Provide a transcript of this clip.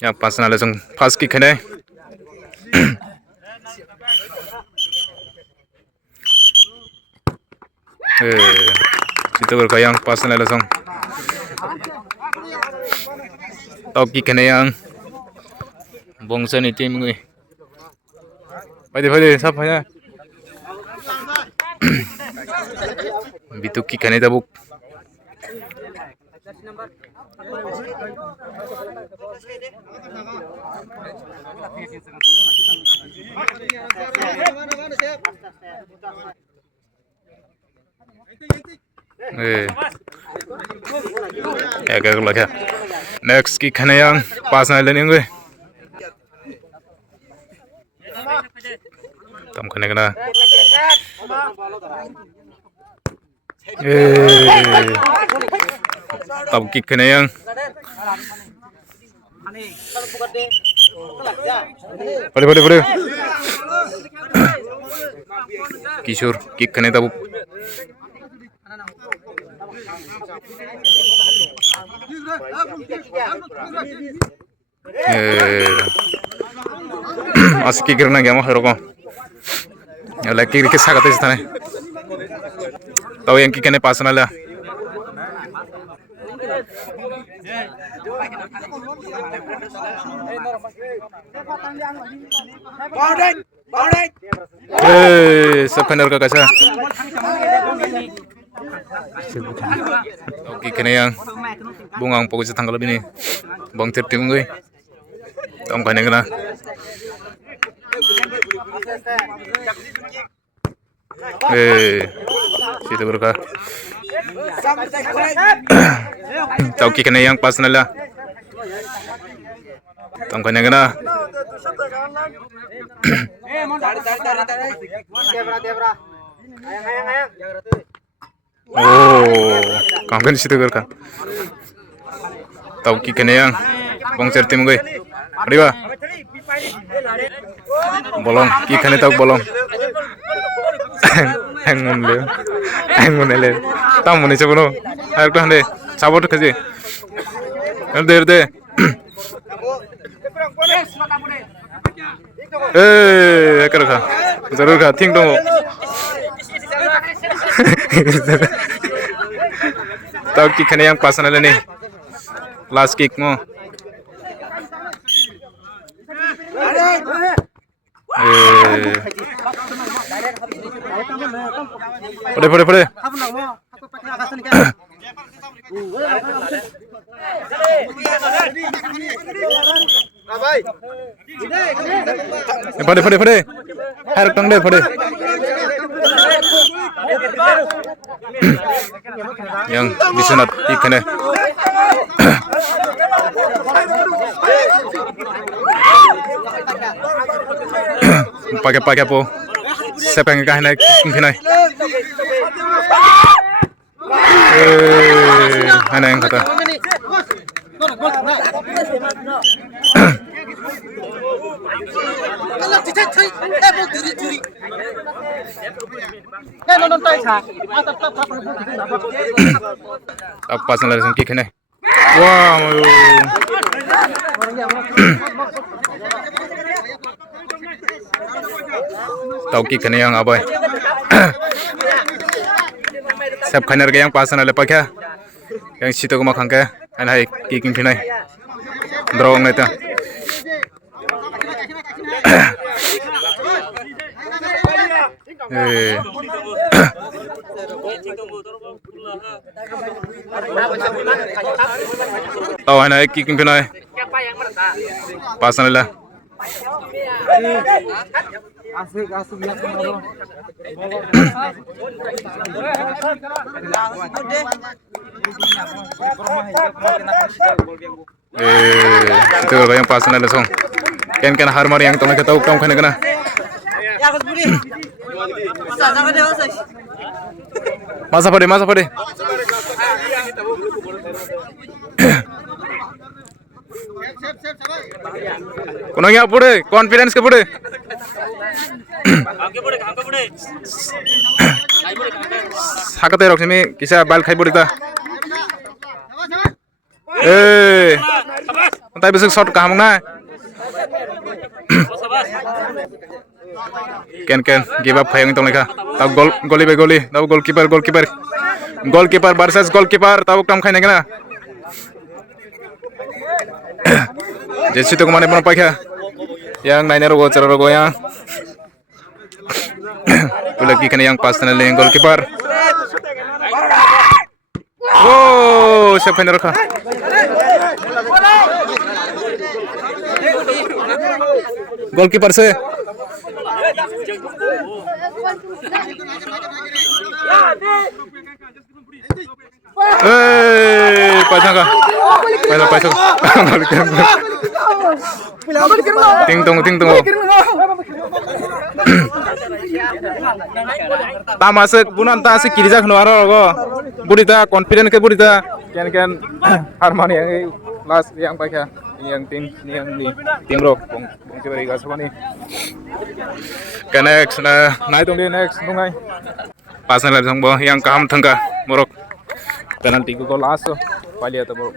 yang pas na langsung fast kick kene itu berkayang pas na langsung top kick kene yang bongsen itu mungkin pade sab ya bitu kick kene tabuk agak lagi next kick kene yang pas na lening gue tam kene kena top kick kene yang pade Kishore kick kene tabuk asik kick करना क्या मखरो को lucky के साथ इस तरह तो yang kick kene pas na la sebenar ka kasa kick kene yang bungang pokok tanggal lebih nih bang tertim gue tom kene kena situ berkah tau kick kene yang pas na la tom kene kena काम करने सिद्ध कर का तब की कने yang bongser tim gue riba bolong ki kane tau bolong angun le tam mone chabono ar to hande sabot khaje de ekar kha zarur kha think dong tau kick kene yang pas na nih last kick mo pade harus tang deh pade yang disunat ikan deh pakai po siapa yang kahina kini ana yang kata apa salah langsung kick ini wow tau kick ini yang apa सब खानर के yang pasan ale pakya yang situ ko makhangke anai kicking pinai drong neta tau anai kicking pinai pasan ale asik lihat itu yang pas na langsung kan harmar yang tong tahu kamu kena masa pade कोनो यहाँ पड़े confidence के पड़े हाकते रख में किसा बाल खाई पड़े ता Tay besok shot kaham na. Ken give up hayang itong leka. Tau goli. Tau goalkeeper versus goalkeeper. Tau kam khain na. Jesi to kumane pon paikha. Yang nainer go chara go yang. Lagi kan yang pas na leng goalkeeper. Oh, siapa yang rekha? Goalkeeper se. Paisa ka. Ting tong. Tamasek bunan ta se kirija khno aro go. Burita confident ke burita. Ken harmoni yang last yang paikha. Yang tim rok bong cibari ga sabani. Next na nai tong next nungai. Pasal sang bo yang kaham thangka morok. Penalty ko last palia to borok.